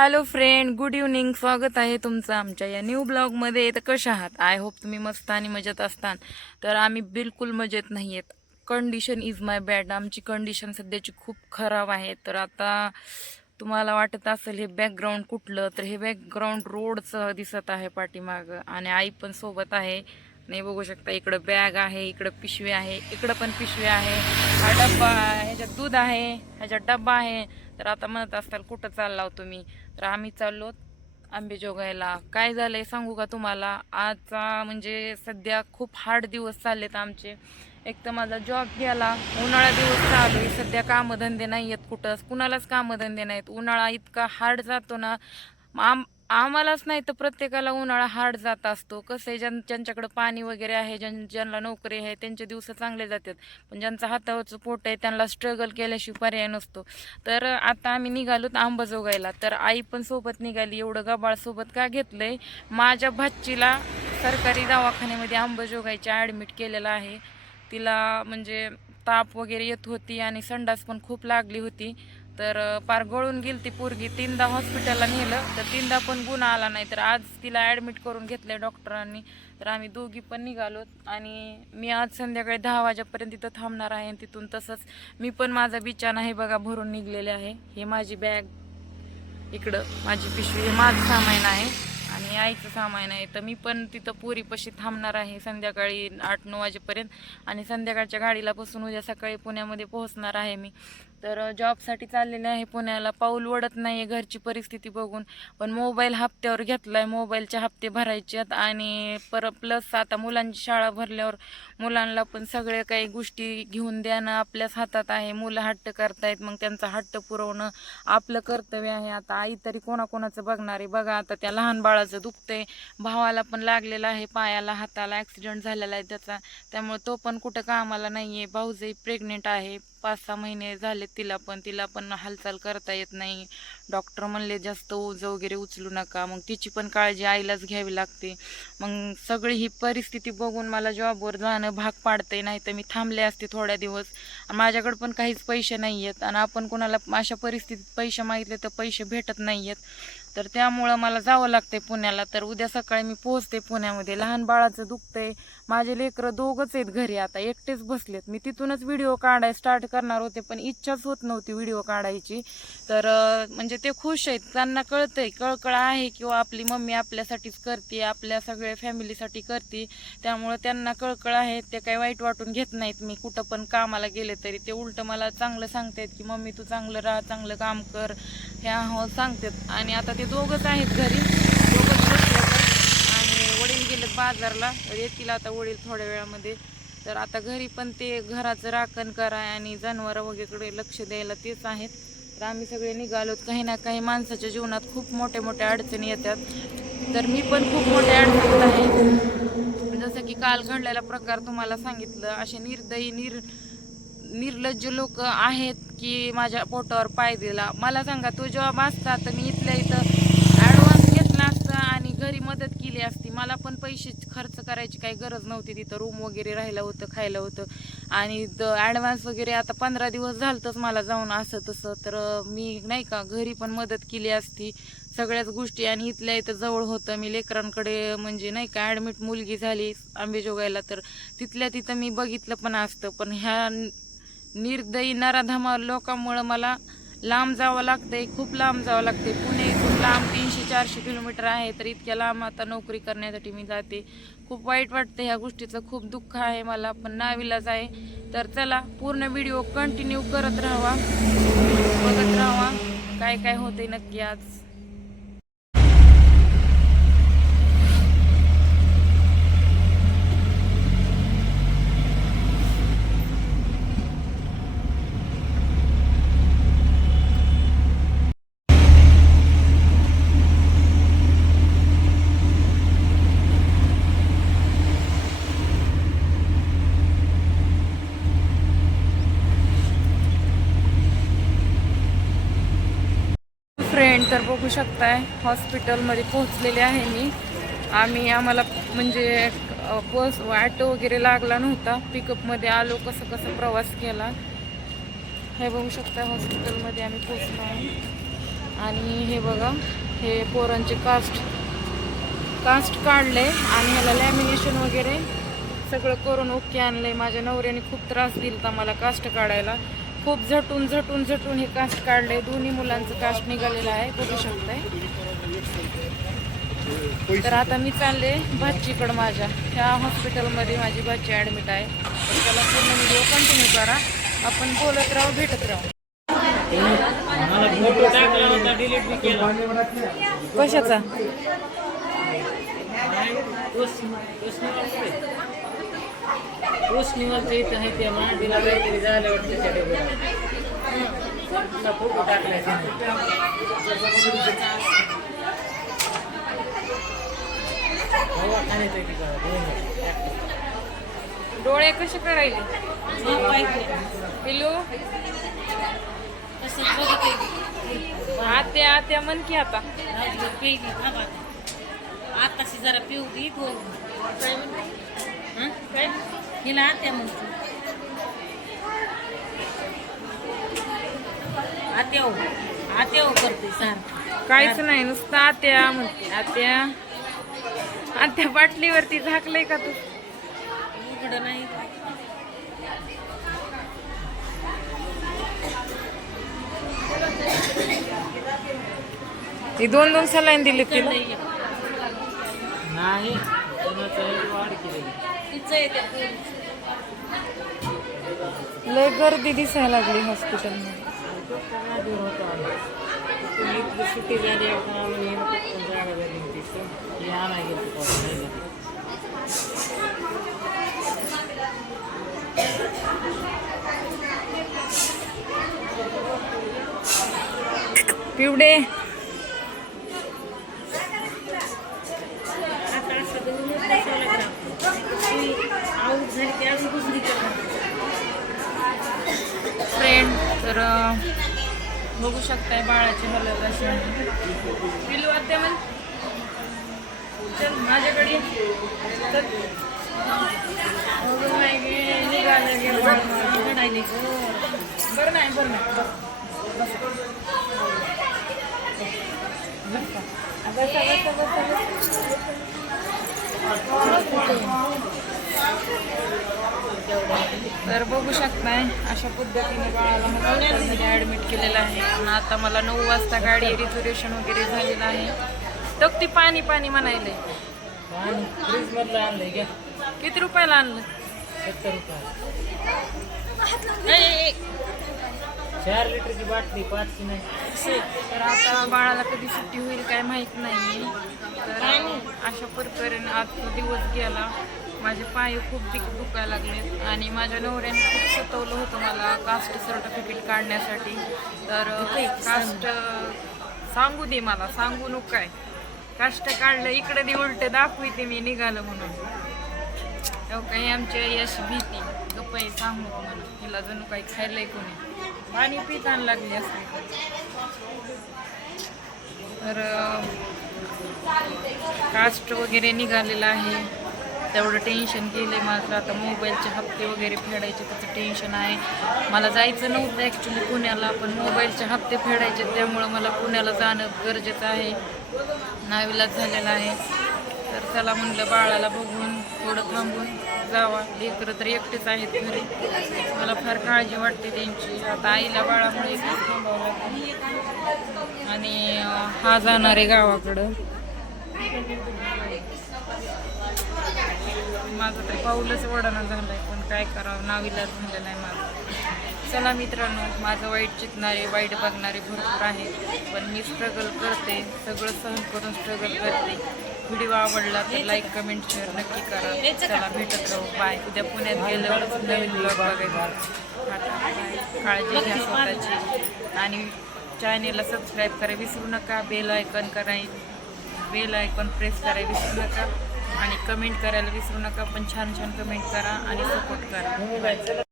Hello friend good evening स्वागत आहे तुमचं आमच्या या न्यू ब्लॉगमध्ये तर कशा आहात? आय होप तुम्ही मस्त आणि मजेत असतान. तर आम्ही बिलकुल मजेत नाही आहेत कंडिशन इज माय बॅड आमची कंडिशन सध्याची खूप खराब आहे. तर आता तुम्हाला वाटत असेल हे बॅकग्राऊंड कुठलं? तर हे बॅकग्राऊंड रोडचं दिसत आहे पाठीमागं. आणि आई पण सोबत आहे. नाही बघू शकता. इकडं बॅग आहे इकडं पिशवी आहे इकडं पण पिशवी आहे. हा डब्बा आहे ह्याच्यात दूध आहे ह्याच्यात डब्बा आहे. तर आता म्हणत असताल कुठं चालला हो तुम्ही? तर आम्ही चाललो आंबेजोगाईला काय झालंय सांगू का तुम्हाला? आजचा म्हणजे सध्या खूप हार्ड दिवस चाललेत आमचे. एक तर माझा जॉब गेला. उन्हाळा दिवस चालू आहे. सध्या कामधंदे नाही आहेत कुठंच कुणालाच कामधंदे नाहीत. उन्हाळा इतका हार्ड जातो ना. आम आम्हालाच नाही तर प्रत्येकाला उन्हाळा हार्ड जात असतो. कसं आहे ज्यां ज्यांच्याकडं पाणी वगैरे आहे ज्यां ज्यांना नोकरी आहे त्यांचे दिवस चांगले जातात. पण ज्यांचा हातावरचं पोट आहे त्यांना स्ट्रगल केल्याशिवाय पर्याय नसतो. तर आता आम्ही निघालोत आंबाजोगायला तर आई पण सोबत निघाली. एवढं गबाळ सोबत का घेतलंय? माझ्या भाचीला सरकारी दवाखान्यामध्ये आंबाजोगाईच्या ॲडमिट केलेलं आहे. तिला म्हणजे ताप वगैरे येत होती आणि संडास पण खूप लागली होती. तर पार गळून गेली ती पोरगी. तीनदा हॉस्पिटलला नेलं तर तीनदा पण गुण आला नाही. तर आज तिला ॲडमिट करून घेतलंय डॉक्टरांनी तर आम्ही दोघी पण निघालो आणि मी आज संध्याकाळी दहा वाजेपर्यंत तिथं थांबणार आहे आणि तिथून तसंच मी पण माझा बिचाना हे बघा भरून निघलेले आहे. हे माझी बॅग इकडं माझी पिशवी. हे माझं सामान आहे आणि आईचं सामान आहे. तर मी पण तिथं पुरीपाशी थांबणार आहे संध्याकाळी आठ नऊ वाजेपर्यंत. आणि संध्याकाळच्या गाडीला बसून उद्या सकाळी पुण्यामध्ये पोहोचणार आहे मी. तर जॉबसाठी चाललेले आहे पुण्याला. पाऊल वडत नाही आहे घरची परिस्थिती बघून. पण मोबाईल हप्त्यावर घेतला आहे मोबाईलचे हप्ते भरायचे आहेत आणि पर प्लस आता मुलांची शाळा भरल्यावर मुलांना पण सगळे काही गोष्टी घेऊन देणं आपल्याच हातात आहे. मुलं हट्ट करतायत मग त्यांचा हट्ट पुरवणं आपलं कर्तव्य आहे. आता आई तरी कोणाकोणाचं बघणार आहे. बघा आता त्या लहान बाळाचं दुखतंय. भावाला पण लागलेलं आहे पायाला हाताला ॲक्सिडेंट झालेला आहे त्याचा. त्यामुळे तो पण कुठं कामाला नाही आहे भाऊजही प्रेग्नेंट आहे. पाच सहा महिने झाले तिला पण. तिला पण हालचाल करता येत नाही. डॉक्टर म्हणले जास्त ओझं वगैरे उचलू नका. मग तिची पण काळजी आईलाच घ्यावी लागते. मग सगळी ही परिस्थिती बघून मला जॉबवर जाणं भाग पाडते नाही तर मी थांबले असते थोड्या दिवस. आणि माझ्याकडे पण काहीच पैसे नाही आहेत आणि आपण कोणाला अशा परिस्थितीत पैसे मागितले तर पैसे भेटत नाही आहेत तर त्यामुळं मला जावं लागतंय पुण्याला. तर उद्या सकाळी मी पोहोचते पुण्यामध्ये. लहान बाळाचं दुखतंय. माझे लेकरं दोघंच आहेत घरी आता. एकटेच बसलेत. मी तिथूनच व्हिडिओ काढाय स्टार्ट करणार होते पण इच्छाच होत नव्हती व्हिडिओ काढायची. तर म्हणजे ते खुश आहेत. त्यांना कळतंय. कळकळ आहे किंवा आपली मम्मी आपल्यासाठीच करते. आपल्या सगळ्या फॅमिलीसाठी करते. त्यामुळं त्यांना कळकळ आहे. ते काही वाईट वाटून घेत नाहीत. मी कुठं पण कामाला गेले तरी ते उलटं मला चांगलं सांगतायत की मम्मी तू चांगलं राहा. चांगलं काम कर. ह्या हो सांगतात. आणि आता ते दोघंच आहेत घरी. दोघंच आणि वडील गेलेत बाजारला. तर येतील आता वडील थोड्या वेळामध्ये. तर आता घरी पण ते घराचं राखण कराय आणि जनावरं वगैरेकडे लक्ष द्यायला तेच आहेत. तर आम्ही सगळे निघालोत काही ना काही माणसाच्या जीवनात खूप मोठ्या मोठ्या अडचणी येतात. तर मी पण खूप मोठ्या अडचणीत आहे. जसं की काल घडलेला प्रकार तुम्हाला सांगितलं. असे निर्दयी निर निर्लज्ज लोक आहेत की माझ्या पोटावर पाय दिला. मला सांगा तो जॉब असता तर मी इथल्या इथं ॲडव्हान्स घेतला असता आणि घरी मदत केली असती. मला पण पैसे खर्च करायची काही गरज नव्हती. तिथं रूम वगैरे राहिलं होतं खायला होतं. आणि ॲडव्हान्स वगैरे आता पंधरा दिवस झालतंच मला जाऊन असं तसं. तर मी नाही का घरी पण मदत केली असती. सगळ्याच गोष्टी आणि इथल्या इथं जवळ होतं. मी लेकरांकडे म्हणजे नाही का ॲडमिट मुलगी झाली आंबेजोगाईला. तर तिथल्या तिथं मी बघितलं पण असतं. पण ह्या निर्दयी नराधमा लोकांमुळं मला लांब जावं लागतंय खूप लांब जावं लागते पुणे इथून लांब तीनशे चारशे किलोमीटर आहे तर इतक्या लांब आता नोकरी करण्यासाठी मी जाते. खूप वाईट वाटतं ह्या गोष्टीचं खूप दुःख आहे मला पण नाविलाज आहे. तर चला पूर्ण व्हिडिओ कंटिन्यू करत राहावा. बघत राहावा काय काय होते नक्की आज फ्रेंड तर बघू शकताय. हॉस्पिटलमध्ये पोहोचलेले आहे मी. आम्ही आम्हाला म्हणजे बस ॲटो वगैरे लागला नव्हता. पिकअपमध्ये आलो कसं कसं प्रवास केला. हे बघू शकता हॉस्पिटलमध्ये आम्ही पोहोचलो आहे. आणि हे बघा हे पोरांचे कास्ट. कास्ट काढले आणि ह्याला लॅमिनेशन वगैरे सगळं करून ओके आणलं आहे माझ्या नवऱ्याने खूप त्रास दिला मला कास्ट काढायला. खूप झटून झटून झटून हे कास्ट काढले दोन्ही मुलांचं कास्ट निघालेलं आहे बघू शकताय. तर आता मी चालले भाचीकडं माझ्या. ह्या हॉस्पिटलमध्ये माझी भाची ॲडमिट आहे. तर त्याला पूर्ण व्हिडिओ कंटिन्यू करा. आपण बोलत राहू भेटत राहू. कशाचा? काहीतरी झालं वाटतं त्या डब्याला फोटो टाकलाय. डोळे कसे करायले पिलू आत्या आत्या म्हण की आता. आताशी जरा पिऊ दे काय? हं? हिला आत्या म्हणतो. आत्या हो. आत्या हो करते सार काहीच नाही नुसतं आत्या म्हणते. आत्या. आत्या बाटलीवरती झाकलंय का तू? उघडं नाही. ती दोन दोन सलाईन दिली तिला. नाही लय गर्दी दिसायला लागली हॉस्पिटलमध्ये इथली सुट्टी झाली आलो हे पटकन जागा झाली तिथं हे आणाय गेलं परत नाही झालं. पिवडे आता असं दोन बसायला आऊट झाली की अजून दुसरी करणार फ्रेंड तर बघू शकताय बाळाची हलत अशी पिलू वाटते मग चल माझ्याकडे. ये. नाही गे, निघालं गे हो. बरं नाही. बरं नाही. बरं नाही बरं नाही. तर बघू शकताय अशा पद्धतीने बाळाला हॉस्पिटलमध्ये ॲडमिट केलेलं आहे. आणि आता मला नऊ वाजता गाडी रिझर्वेशन वगैरे झालेलं आहे. तर ती पाणी पाणी म्हणायले. किती रुपयाला आणलं? सत्तर रुपये. चार लिटरची बाटली पाचशे नाही. तर आता बाळाला कधी सुट्टी होईल काय माहीत नाही तर अशा प्रकारे आजचा दिवस गेला. माझे पाय खूप दिक दुखायला लागलेत आणि माझ्या नवऱ्याने खूप सतवलं होतं मला कास्ट सर्टिफिकेट काढण्यासाठी. तर कास्ट सांगू दे मला सांगू नको काय. कास्ट काढलं इकडे दे उलटे दाखविते मी निघालं म्हणून. तेव्हा काही आमच्या यश भीती. गप्पाई सांगू म्हणून हिला जणू काही खायलंय कोणी. पाणी पित आण लागली असते तर. कास्ट वगैरे निघालेलं आहे. तेवढं टेन्शन गेलं आहे माझं आता मोबाईलचे हप्ते वगैरे फेडायचे त्याचं टेन्शन आहे. मला जायचं नव्हतं ॲक्च्युली पुण्याला पण मोबाईलचे हप्ते फेडायचे त्यामुळं मला पुण्याला जाणं गरजेचं आहे. नाविलाज झालेला आहे. तर त्याला म्हणलं बाळाला बघून थोडं थांबून जावा. लेकरं तर एकटेच आहेत घरी. मला फार काळजी वाटते त्यांची. आता आईला बाळामुळे इथेच थांबावं लागतं. आणि हा जाणार आहे गावाकडं. माझं तर पाऊलच वडणं झालंय पण काय करावं? नाविलाच झालं नाही माझं. चला मित्रांनो माझं वाईट चितणारे वाईट बघणारे भरपूर आहेत पण मी स्ट्रगल करते सगळं सहन करून स्ट्रगल करते. व्हिडिओ आवडला तर लाईक कमेंट शेअर नक्की करा. चला भेटत राहू. बाय उद्या पुण्यात गेल्यावरच नवीन ब्लॉग बघायचा आता काळजी घ्या स्वतःची. आणि चॅनेलला सबस्क्राईब करा. विसरू नका. बेल आयकॉन कराय बेल आयकॉन प्रेस करायला विसरू नका आणि कमेंट करायला विसरू नका पण छान छान कमेंट करा आणि सपोर्ट करा.